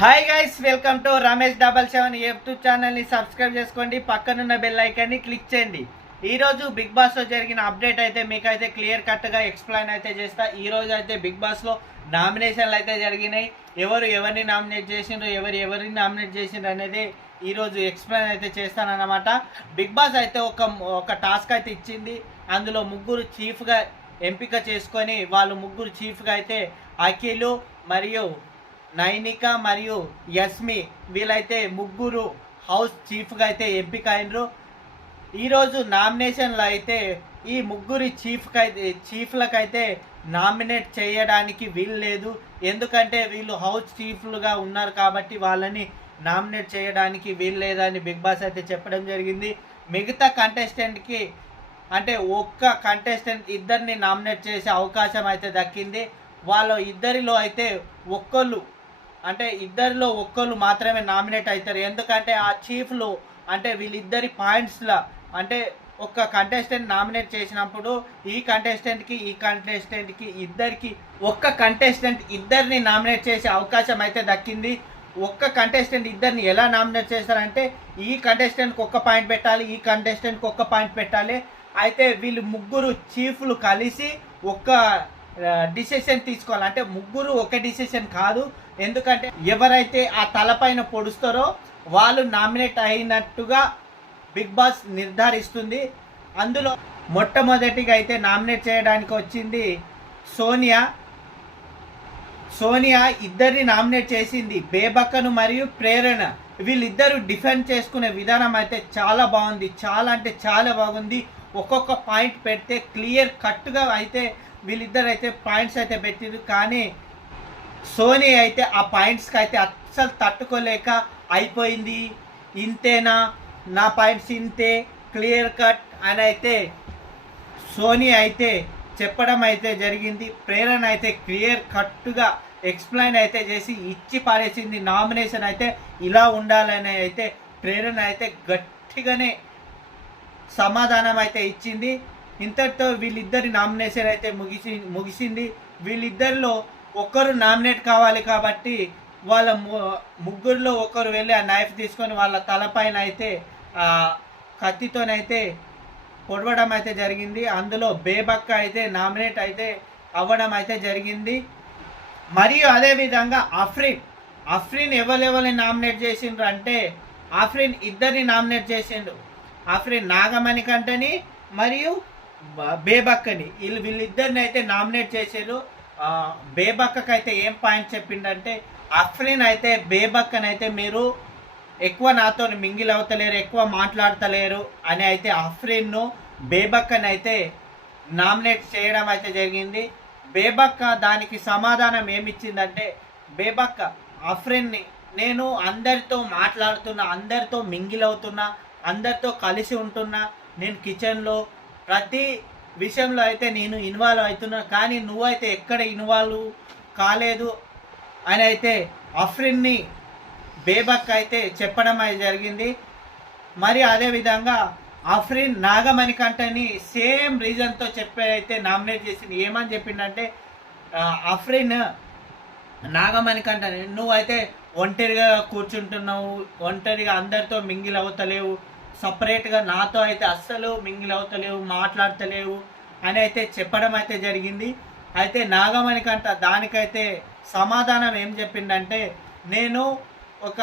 Hi guys, welcome to Ramesh 77 YouTube ఛానల్ని subscribe చేసుకోండి. పక్కనున్న బెల్ ఐకాన్ని క్లిక్ చేయండి. ఈరోజు బిగ్ బాస్లో జరిగిన అప్డేట్ అయితే మీకైతే క్లియర్ కట్గా ఎక్స్ప్లెయిన్ అయితే చేస్తా. ఈరోజు అయితే బిగ్ బాస్లో నామినేషన్లు అయితే జరిగినాయి. ఎవరిని నామినేట్ చేసిండ్రు, ఎవరిని నామినేట్ చేసిండ్రు అనేది ఈరోజు ఎక్స్ప్లెయిన్ అయితే చేస్తానన్నమాట. బిగ్ బాస్ అయితే ఒక టాస్క్ అయితే ఇచ్చింది. అందులో ముగ్గురు చీఫ్గా ఎంపిక చేసుకొని వాళ్ళు ముగ్గురు చీఫ్గా అయితే అఖిల్ మరియు నైనిక మరియు యస్మి వీళ్ళైతే ముగ్గురు హౌస్ చీఫ్గా అయితే ఎంపిక అయినరు. ఈరోజు నామినేషన్లో అయితే ఈ ముగ్గురి చీఫ్లకైతే నామినేట్ చేయడానికి వీలు లేదు. ఎందుకంటే వీళ్ళు హౌస్ చీఫ్లుగా ఉన్నారు కాబట్టి వాళ్ళని నామినేట్ చేయడానికి వీలు లేదని బిగ్ బాస్ అయితే చెప్పడం జరిగింది. మిగతా కంటెస్టెంట్కి అంటే ఒక్క కంటెస్టెంట్ ఇద్దరిని నామినేట్ చేసే అవకాశం అయితే దక్కింది. వాళ్ళ ఇద్దరిలో అయితే ఇద్దరిలో ఒక్కళ్ళు మాత్రమే నామినేట్ అవుతారు. ఎందుకంటే ఆ చీఫ్లు అంటే వీళ్ళిద్దరి పాయింట్స్లో అంటే ఒక్క కంటెస్టెంట్ నామినేట్ చేసినప్పుడు ఈ కంటెస్టెంట్కి ఒక్క కంటెస్టెంట్ ఇద్దరిని నామినేట్ చేసే అవకాశం అయితే దక్కింది. ఒక్క కంటెస్టెంట్ ఇద్దరిని ఎలా నామినేట్ చేస్తారంటే ఈ కంటెస్టెంట్కి ఒక్క పాయింట్ పెట్టాలి, ఈ కంటెస్టెంట్కి ఒక్క పాయింట్ పెట్టాలి. అయితే వీళ్ళు ముగ్గురు చీఫ్లు కలిసి ఒక్క డిసిషన్ తీసుకోవాలి. అంటే ముగ్గురు ఒక డిసిషన్ కాదు. ఎందుకంటే ఎవరైతే ఆ తలపైన పొడుస్తారో వాళ్ళు నామినేట్ అయినట్టుగా బిగ్ బాస్ నిర్ధారిస్తుంది. అందులో మొట్టమొదటిగా అయితే నామినేట్ చేయడానికి వచ్చింది సోనియా ఇద్దరిని నామినేట్ చేసింది, బేబక్కను మరియు ప్రేరణ. వీళ్ళిద్దరూ డిఫెండ్ చేసుకునే విధానం అయితే చాలా బాగుంది, చాలా అంటే చాలా బాగుంది. ఒక్కొక్క పాయింట్ పెడితే క్లియర్ కట్గా అయితే వీళ్ళిద్దరు అయితే పాయింట్స్ అయితే పెట్టింది. కానీ సోనియా అయితే ఆ పాయింట్స్కి అయితే అస్సలు తట్టుకోలేక అయిపోయింది. ఇంతేనా, నా పాయింట్స్ ఇంతే, క్లియర్ కట్ అని అయితే సోనియా అయితే చెప్పడం అయితే జరిగింది. ప్రేరణ అయితే క్లియర్ కట్గా ఎక్స్ప్లెయిన్ అయితే చేసి ఇచ్చి పారేసింది. నామినేషన్ అయితే ఇలా ఉండాలని అయితే ప్రేరణ అయితే గట్టిగానే సమాధానం అయితే ఇచ్చింది. ఇంతటితో వీళ్ళిద్దరి నామినేషన్ అయితే ముగిసింది. వీళ్ళిద్దరిలో ఒకరు నామినేట్ కావాలి కాబట్టి వాళ్ళ ముగ్గురులో ఒకరు వెళ్ళి ఆ నైఫ్ తీసుకొని వాళ్ళ తలపైన అయితే కత్తితోనైతే పొడవడం అయితే జరిగింది. అందులో బేబక్క అయితే నామినేట్ అయితే అవ్వడం అయితే జరిగింది. మరియు అదేవిధంగా అఫ్రీన్ ఎవరెవరిని నామినేట్ చేసిండ్రు అంటే అఫ్రీన్ ఇద్దరిని నామినేట్ చేసిండ్రు. అఫ్రీన్ నాగమణికంటని మరియు బేబక్కని వీళ్ళిద్దరిని అయితే నామినేట్ చేసారు. బేబక్కకి అయితే ఏం పాయింట్ చెప్పిండంటే అఫ్రీన్ అయితే బేబక్కనైతే మీరు ఎక్కువ నాతో మింగిల్ అవుతలేరు, ఎక్కువ మాట్లాడతలేరు అని అయితే అఫ్రీన్ను బేబక్కని అయితే నామినేట్ చేయడం అయితే జరిగింది. బేబక్క దానికి సమాధానం ఏమిచ్చిందంటే బేబక్క అఫ్రీన్ని నేను అందరితో మాట్లాడుతున్నా, అందరితో మింగిల్ అవుతున్నా, అందరితో కలిసి ఉంటున్నా, నేను కిచెన్లో ప్రతి విషయంలో అయితే నేను ఇన్వాల్వ్ అవుతున్నా, కానీ నువ్వైతే ఎక్కడ ఇన్వాల్వ్ కాలేదు అని అయితే అఫ్రీన్ని బేబక్ అయితే చెప్పడం అయితే జరిగింది. మరి అదేవిధంగా అఫ్రీన్ నాగమణికంటని సేమ్ రీజన్తో చెప్పి అయితే నామినేట్ చేసింది. ఏమని చెప్పిందంటే అఫ్రీన్ నాగమణికంటని నువ్వైతే ఒంటరిగా కూర్చుంటున్నావు, ఒంటరిగా అందరితో మింగిల్ అవుతలేవు, సపరేట్గా నాతో అయితే అస్సలు మింగిల్ అవుతలేవు, మాట్లాడతలేవు అని అయితే చెప్పడం అయితే జరిగింది. అయితే నాగమణికంట దానికైతే సమాధానం ఏం చెప్పిందంటే నేను ఒక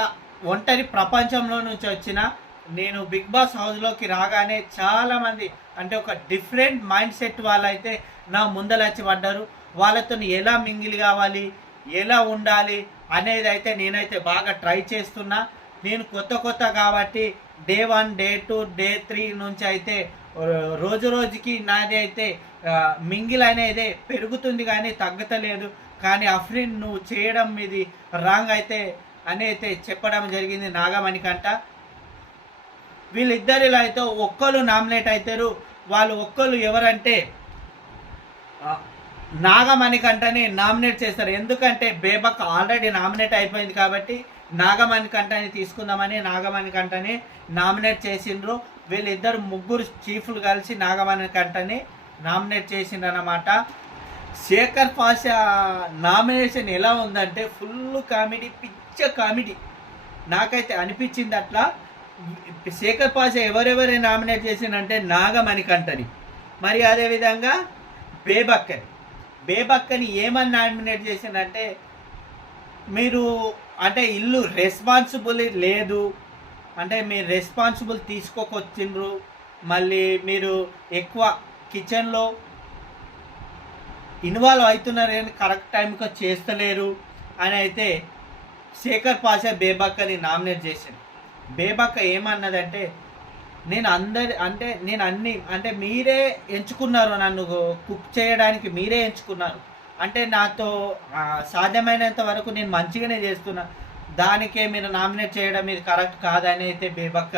ఒంటరి ప్రపంచంలో నుంచి వచ్చిన, నేను బిగ్ బాస్ హౌస్లోకి రాగానే చాలామంది అంటే ఒక డిఫరెంట్ మైండ్ సెట్ వాళ్ళైతే నా ముందలచ్చి పడ్డారు. వాళ్ళతో ఎలా మింగిల్ కావాలి, ఎలా ఉండాలి అనేది అయితే నేనైతే బాగా ట్రై చేస్తున్నా. నేను కొత్త కాబట్టి డే 1, డే 2, డే 3 నుంచి అయితే రోజుకి నాది అయితే మింగిల్ అనేది పెరుగుతుంది కానీ తగ్గతలేదు. కానీ అఫ్రీన్ నువ్వు చేయడం ఇది రాంగ్ అయితే అని అయితే చెప్పడం జరిగింది నాగమణికంట. వీళ్ళిద్దరిలో అయితే ఒక్కరు నామినేట్ అవుతారు. వాళ్ళు ఒక్కరు ఎవరంటే నాగమణికంటని నామినేట్ చేస్తారు. ఎందుకంటే బేబక్ ఆల్రెడీ నామినేట్ అయిపోయింది కాబట్టి నాగమణికంటని తీసుకుందామని నాగమణికంటని నామినేట్ చేసిండ్రు. వీళ్ళిద్దరు ముగ్గురు చీఫ్లు కలిసి నాగమణికంటని నామినేట్ చేసిండ్రు అన్నమాట. శేఖర్ పాషా నామినేషన్ ఎలా ఉందంటే ఫుల్ కామెడీ, పిచ్చ కామెడీ నాకైతే అనిపించింది అట్లా. శేఖర్ పాషా ఎవరెవరిని నామినేట్ చేసిందంటే నాగమణికంఠని, మరి అదేవిధంగా బేబక్కని ఏమని నామినేట్ చేసిందంటే మీరు అంటే ఇల్లు రెస్పాన్సిబుల్ లేదు, అంటే మీరు రెస్పాన్సిబుల్ తీసుకోకొచ్చిండ్రు, మళ్ళీ మీరు ఎక్కువ కిచెన్లో ఇన్వాల్వ్ అవుతున్నారు కానీ కరెక్ట్ టైంకి చేస్తలేరు అని అయితే శేఖర్ పాషా బేబక్కని నామినేట్ చేసింది. బేబక్క ఏమన్నదంటే నేను అన్ని అంటే మీరే ఎంచుకున్నారు, నన్ను కుక్ చేయడానికి మీరే ఎంచుకున్నారు, అంటే నాతో సాధ్యమైనంత వరకు నేను మంచిగానే చేస్తున్నా, దానికే మీరు నామినేట్ చేయడం ఇది కరెక్ట్ కాదని అయితే బేబక్క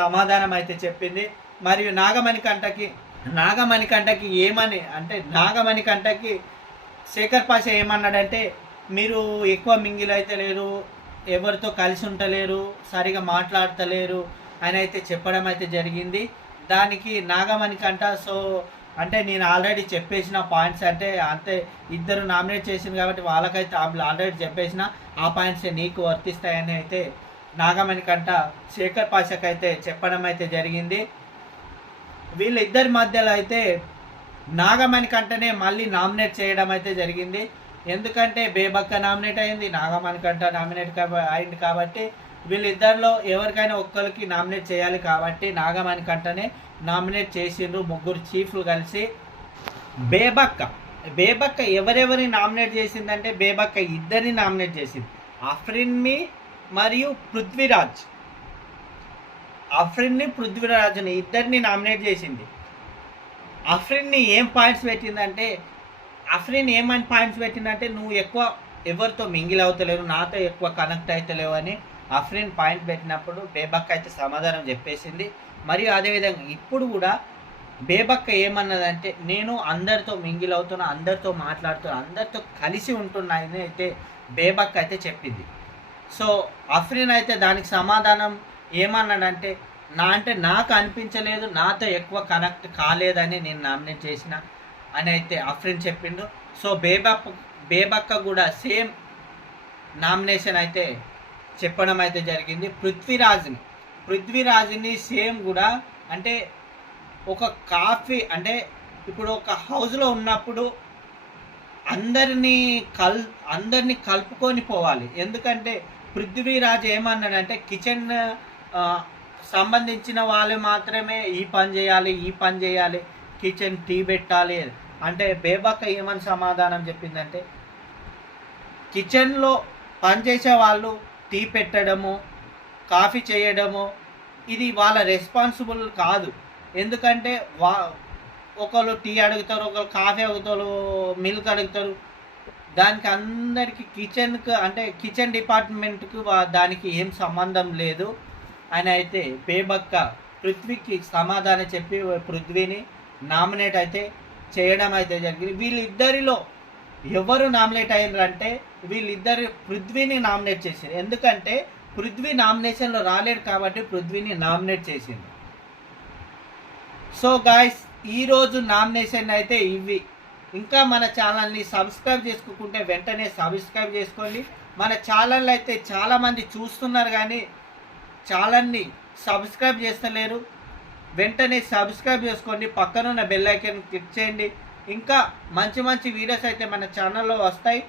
సమాధానం అయితే చెప్పింది. మరియు నాగమణికంఠకి ఏమని అంటే నాగమణికంఠకి శేఖర్ పాషా ఏమన్నాడంటే మీరు ఎక్కువ మింగిల్ అయితే లేరు, ఎవరితో కలిసి ఉండలేరు, సరిగా మాట్లాడతలేరు అని అయితే చెప్పడం అయితే జరిగింది. దానికి నాగమణికంఠ అంటే నేను ఆల్రెడీ చెప్పేసిన పాయింట్స్ అంటే ఇద్దరు నామినేట్ చేసింది కాబట్టి వాళ్ళకైతే ఆల్రెడీ చెప్పేసిన ఆ పాయింట్స్ నీకు వర్తిస్తాయని అయితే నాగమణికంఠ శేఖర్ పాషాకి అయితే చెప్పడం అయితే జరిగింది. వీళ్ళిద్దరి మధ్యలో అయితే నాగమణికంఠనే మళ్ళీ నామినేట్ చేయడం అయితే జరిగింది. ఎందుకంటే బేబక్క నామినేట్ అయింది, నాగమణికంఠ నామినేట్ అయింది కాబట్టి వీళ్ళిద్దరిలో ఎవరికైనా ఒక్కరికి నామినేట్ చేయాలి కాబట్టి నాగమణికంఠనే నామినేట్ చేసిండ్రు ముగ్గురు చీఫ్లు కలిసి. బేబక్క ఎవరెవరిని నామినేట్ చేసిందంటే బేబక్క ఇద్దరిని నామినేట్ చేసింది, అఫ్రిన్ని మరియు పృథ్వీరాజ్ని ఇద్దరిని నామినేట్ చేసింది. అఫ్రిన్ని ఏం పాయింట్స్ పెట్టిందంటే ఏమని పాయింట్స్ పెట్టిందంటే నువ్వు ఎక్కువ ఎవరితో మింగిల్ అవుతలేవు, నాతో ఎక్కువ కనెక్ట్ అవుతలేవు అని అఫ్రిన్ పాయింట్ పెట్టినప్పుడు బేబక్క అయితే సమాధానం చెప్పేసింది. మరియు అదేవిధంగా ఇప్పుడు కూడా బేబక్క ఏమన్నదంటే నేను అందరితో మింగిల్ అవుతున్నా, అందరితో మాట్లాడుతున్నా, అందరితో కలిసి ఉంటున్నా అని అయితే బేబక్క అయితే చెప్పింది. సో అఫ్రిన్ అయితే దానికి సమాధానం ఏమన్నాడంటే నాకు అనిపించలేదు, నాతో ఎక్కువ కనెక్ట్ కాలేదని నేను నామినేట్ చేసిన అని అయితే అఫ్రిన్ చెప్పిండు. సో బేబక్క కూడా సేమ్ నామినేషన్ అయితే చెప్పడం అయితే జరిగింది. పృథ్వీరాజ్ని సేమ్ కూడా అంటే ఒక కాఫీ అంటే ఇప్పుడు ఒక హౌస్లో ఉన్నప్పుడు అందరినీ కలుపుకొని పోవాలి. ఎందుకంటే పృథ్వీరాజ్ ఏమన్నాడంటే కిచెన్ సంబంధించిన వాళ్ళు మాత్రమే ఈ పని చేయాలి, కిచెన్ టీ పెట్టాలి అంటే బేబక్క ఏమని సమాధానం చెప్పిందంటే కిచెన్లో పనిచేసే వాళ్ళు టీ పెట్టడము, కాఫీ చేయడము ఇది వాళ్ళ రెస్పాన్సిబుల్ కాదు. ఎందుకంటే ఒకళ్ళు టీ అడుగుతారు, ఒకళ్ళు కాఫీ అడుగుతారు, మిల్క్ అడుగుతారు, దానికి అందరికీ కిచెన్ డిపార్ట్మెంట్కి దానికి ఏం సంబంధం లేదు అని అయితే బేబక్క పృథ్వీకి సమాధానం చెప్పి పృథ్వీని నామినేట్ అయితే చేయడం అయితే జరిగింది. వీళ్ళిద్దరిలో ఎవరు నామినేట్ అయ్యారంటే వీళ్ళిద్దరు పృథ్వీని నామినేట్ చేశారు. ఎందుకంటే పృథ్వీ నామినేషన్లో రాలేడు కాబట్టి పృథ్వీని నామినేట్ చేసింది. సో గాయ్స్ ఈరోజు నామినేషన్ అయితే ఇవి. ఇంకా మన ఛానల్ని సబ్స్క్రైబ్ చేసుకోకుంటే వెంటనే సబ్స్క్రైబ్ చేసుకోండి. మన ఛానల్ అయితే చాలామంది చూస్తున్నారు కానీ ఛానల్ని సబ్స్క్రైబ్ చేస్తలేరు. వెంటనే సబ్స్క్రైబ్ చేసుకోండి, పక్కనున్న బెల్ ఐకాన్ క్లిక్ చేయండి. ఇంకా మంచి వీడియోస్ అయితే మన ఛానల్లో వస్తాయి.